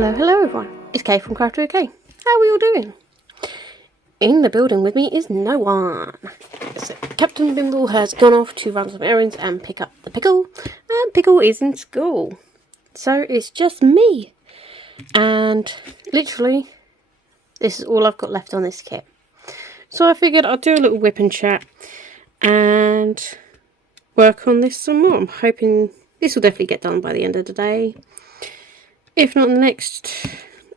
Hello everyone, it's Kay from Craft OK. How are we all doing? In the building with me is no one. So Captain Bimble has gone off to run some errands and pick up the Pickle, and Pickle is in school. So it's just me. And literally, this is all I've got left on this kit. So I figured I'd do a little WIP chat and work on this some more. I'm hoping this will definitely get done by the end of the day. If not in the next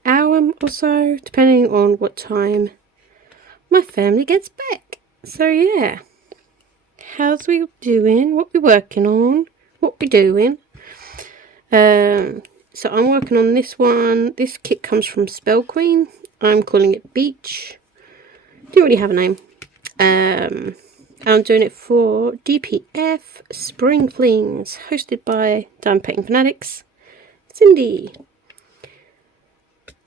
hour or so, depending on what time my family gets back. So yeah, how's we doing? What we working on? What we doing? So I'm working on this one. This kit comes from Spell Queen. I'm calling it Beach. Don't really have a name. I'm doing it for DPF Spring Flings, hosted by Diamond Painting Fanatics. Cindy.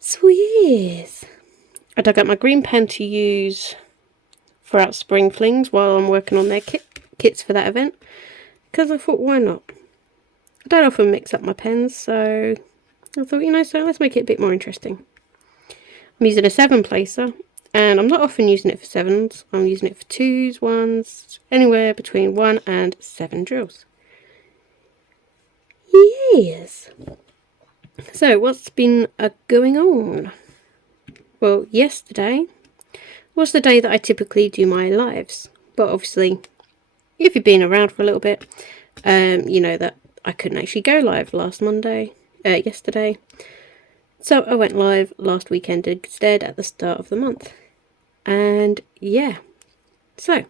So yes, I dug out my green pen to use throughout Spring Flings while I'm working on their kits for that event, because I thought, why not? I don't often mix up my pens, so I thought, so let's make it a bit more interesting. I'm using a 7 placer, and I'm not often using it for 7s. I'm using it for 2s, 1s, anywhere between 1 and 7 drills. Yes. So, what's been going on? Well, yesterday was the day that I typically do my lives. But obviously, if you've been around for a little bit, you know that I couldn't actually go live yesterday. So I went live last weekend instead at the start of the month. And yeah, so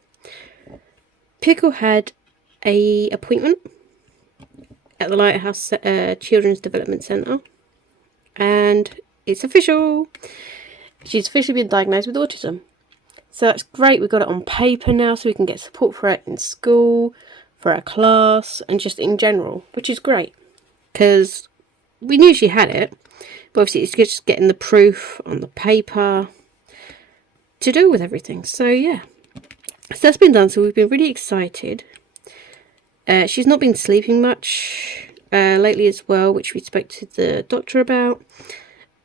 Pickle had an appointment at the Lighthouse Children's Development Centre, and it's official. She's officially been diagnosed with autism. So that's great. We've got it on paper now, so we can get support for it in school, for our class, and just in general, which is great. Because we knew she had it, but obviously it's just getting the proof on the paper to do with everything. So yeah, so that's been done. So we've been really excited. She's not been sleeping much lately as well, which we spoke to the doctor about,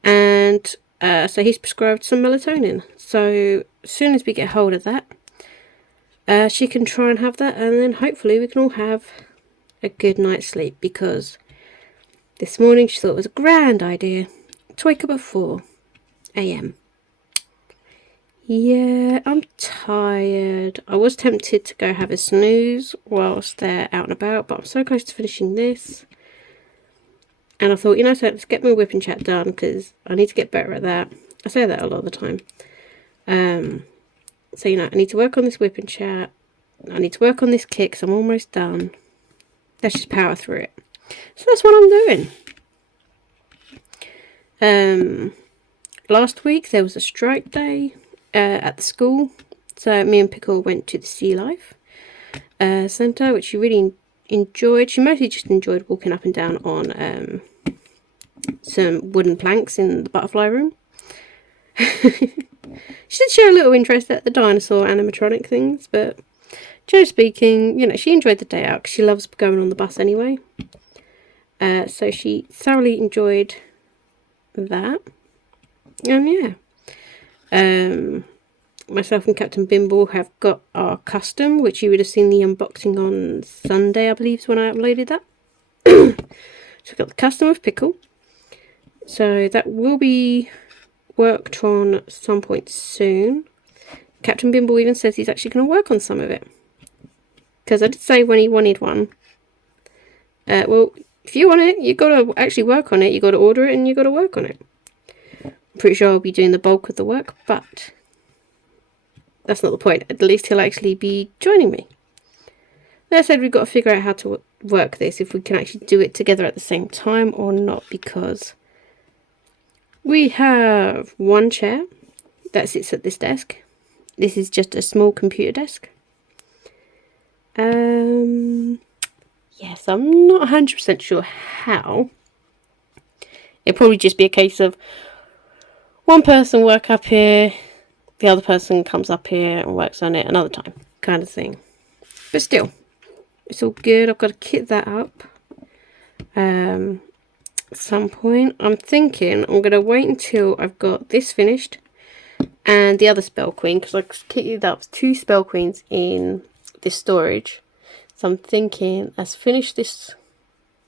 and so he's prescribed some melatonin. So as soon as we get hold of that, she can try and have that, and then hopefully we can all have a good night's sleep, because this morning she thought it was a grand idea to wake up at 4 AM. Yeah, I'm tired. I was tempted to go have a snooze whilst they're out and about, but I'm so close to finishing this. And I thought, so let's get my WIP chat done, because I need to get better at that. I say that a lot of the time. So, I need to work on this WIP chat. I need to work on this kit, because I'm almost done. Let's just power through it. So that's what I'm doing. Last week there was a strike day at the school, so me and Pickle went to the Sea Life Centre, which she really enjoyed. She mostly just enjoyed walking up and down on some wooden planks in the butterfly room. She did show a little interest at the dinosaur animatronic things, but generally speaking, she enjoyed the day out because she loves going on the bus anyway. So she thoroughly enjoyed that. And yeah, myself and Captain Bimble have got our custom, which you would have seen the unboxing on Sunday, I believe, is when I uploaded that. So we've got the custom of Pickle. So that will be worked on some point soon. Captain Bimble even says he's actually going to work on some of it, because I did say when he wanted one, well, if you want it, you've got to actually work on it. You've got to order it and you've got to work on it. I'm pretty sure I'll be doing the bulk of the work, but that's not the point. At least he'll actually be joining me. Like I said, we've got to figure out how to work this, if we can actually do it together at the same time or not, because we have one chair that sits at this desk. This is just a small computer desk. Yes, I'm not 100% sure how. It'll probably just be a case of one person work up here, the other person comes up here and works on it another time, kind of thing. But still, it's all good. I've got to kit that up. at some point. I'm thinking I'm going to wait until I've got this finished and the other Spell Queen, because I kitted up 2 Spell Queens in this storage. So I'm thinking, let's finish this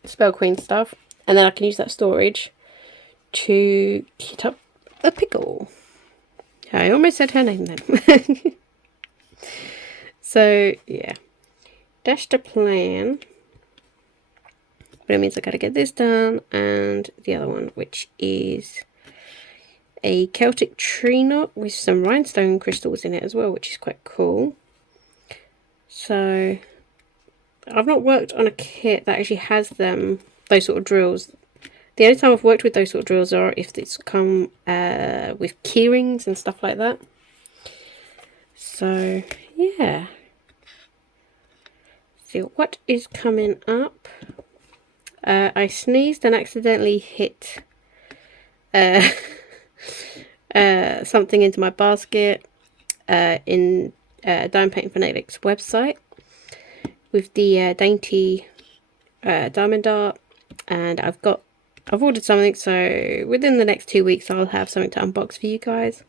Spell Queen stuff, and then I can use that storage to kit up a pickle. I almost said her name then. So, yeah. That's the plan. But it means I gotta get this done, and the other one, which is a Celtic tree knot with some rhinestone crystals in it as well, which is quite cool. So I've not worked on a kit that actually has those sort of drills. The only time I've worked with those sort of drills are if it's come with keyrings and stuff like that. So yeah. So what is coming up? I sneezed and accidentally hit something into my basket in Diamond Painting Fanatics website with the dainty diamond art, and I've ordered something, so within the next 2 weeks I'll have something to unbox for you guys.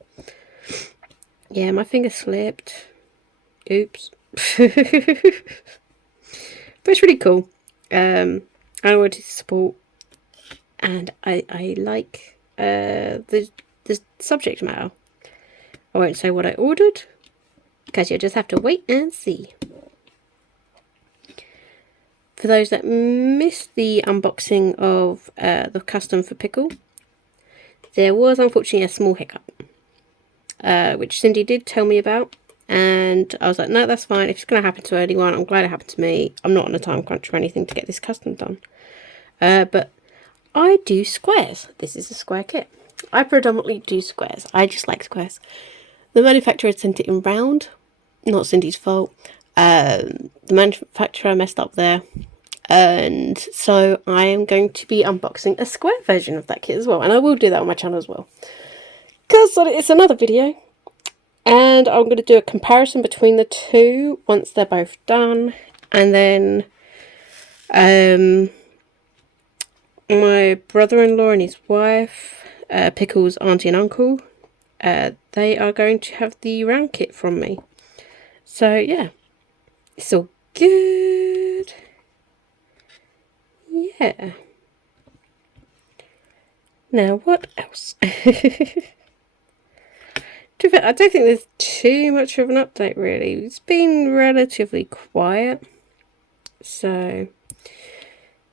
Yeah, my finger slipped. Oops. But it's really cool. I wanted to support, and I like the subject matter. I won't say what I ordered, because you'll just have to wait and see. For those that missed the unboxing of the custom for Pickle, there was unfortunately a small hiccup, which Cindy did tell me about, and I was like, no, that's fine. If it's going to happen to anyone, I'm glad it happened to me. I'm not on a time crunch or anything to get this custom done. But I do squares. This is a square kit. I predominantly do squares. I just like squares. The manufacturer sent it in round. Not Cindy's fault. The manufacturer messed up there. And so I am going to be unboxing a square version of that kit as well. And I will do that on my channel as well, because it's another video. And I'm going to do a comparison between the two once they're both done. And then my brother-in-law and his wife, Pickle's auntie and uncle, they are going to have the round kit from me. So yeah, it's all good. Yeah. Now what else? I don't think there's too much of an update really. It's been relatively quiet. So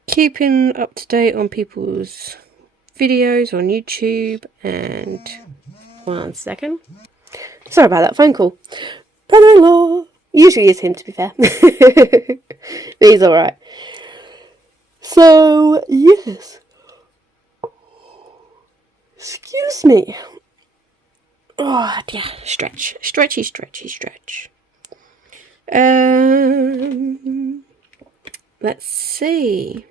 keeping up to date on people's videos on YouTube, and 1 second. Sorry about that phone call. Brother-in-law. Usually it's him, to be fair. But he's alright. So, yes. Excuse me. Oh, yeah. Stretch. Stretchy, stretchy, stretch. Let's see.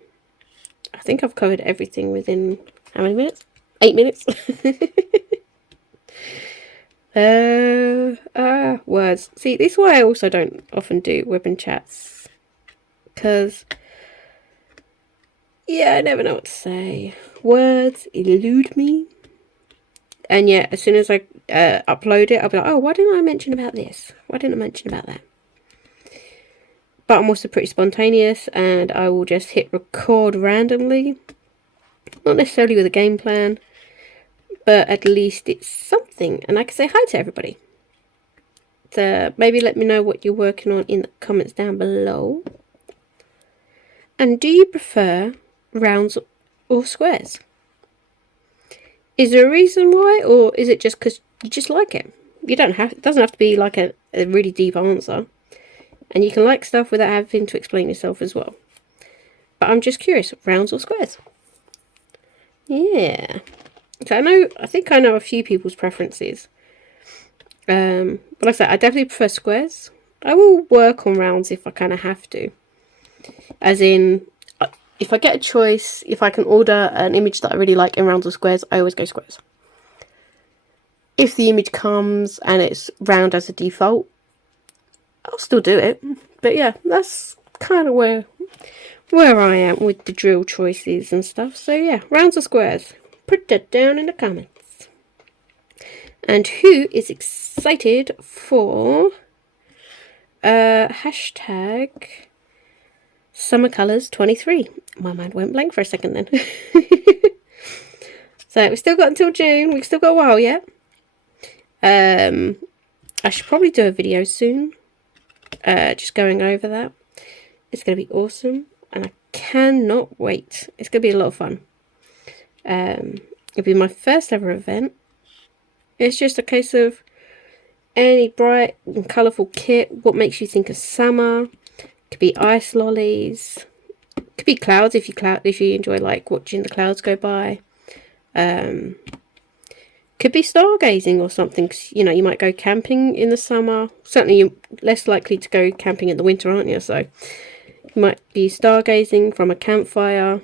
I think I've covered everything within how many minutes? 8 minutes. Words. See, this is why I also don't often do WIP chats, because yeah, I never know what to say. Words elude me, and yet as soon as I upload it, I'll be like, oh, why didn't I mention about this? Why didn't I mention about that? But I'm also pretty spontaneous, and I will just hit record randomly, not necessarily with a game plan, but at least it's something, and I can say hi to everybody. So maybe let me know what you're working on in the comments down below. And do you prefer rounds or squares? Is there a reason why, or is it just because you just like it? You don't have. It doesn't have to be like a really deep answer, and you can like stuff without having to explain yourself as well. But I'm just curious, rounds or squares? Yeah. So I think I know a few people's preferences. But like I said, I definitely prefer squares. I will work on rounds if I kind of have to. As in, if I get a choice, if I can order an image that I really like in rounds or squares, I always go squares. If the image comes and it's round as a default, I'll still do it. But yeah, that's kind of where where I am with the drill choices and stuff. So yeah, rounds or squares? Put that down in the comments. And who is excited for hashtag Summer Colours 23? My mind went blank for a second then. So we've still got until June. We've still got a while yet. I should probably do a video soon. Just going over that. It's going to be awesome. And I cannot wait. It's going to be a lot of fun. It'll be my first ever event. It's just a case of any bright and colourful kit. What makes you think of summer? Could be ice lollies. Could be clouds if you enjoy like watching the clouds go by. Could be stargazing or something. 'Cause, you know, you might go camping in the summer. Certainly, you're less likely to go camping in the winter, aren't you? So you might be stargazing from a campfire.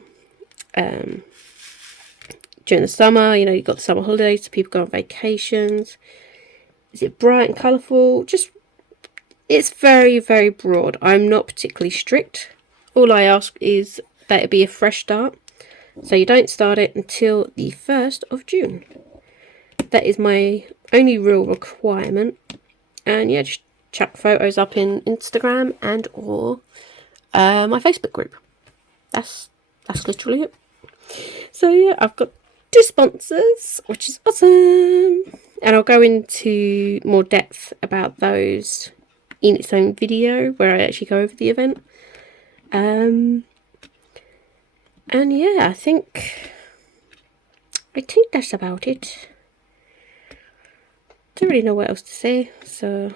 During the summer, you know, you've got the summer holidays, so people go on vacations. Is it bright and colourful? Just, it's very, very broad. I'm not particularly strict. All I ask is that it be a fresh start. So you don't start it until the 1st of June. That is my only real requirement. And yeah, just chuck photos up in Instagram and or my Facebook group. That's literally it. So yeah, I've got 2 sponsors, which is awesome. And I'll go into more depth about those in its own video where I actually go over the event. And yeah, I think that's about it. Don't really know what else to say, so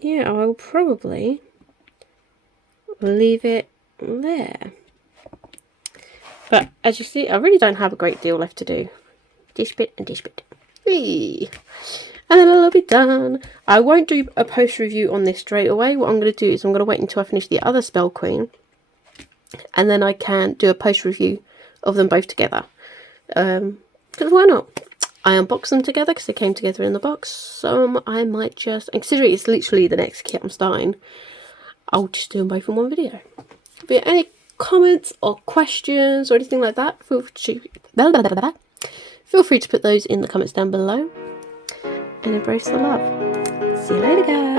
yeah, I'll probably leave it there. But as you see, I really don't have a great deal left to do. This bit and this bit. Eee. And then I'll be done. I won't do a post review on this straight away. What I'm going to do is I'm going to wait until I finish the other Spell Queen. And then I can do a post review of them both together. Because why not? I unboxed them together because they came together in the box. So I might just, and considering it's literally the next kit I'm starting, I'll just do them both in one video. But any comments or questions or anything like that, feel free to put those in the comments down below. And embrace the love. See you later, guys.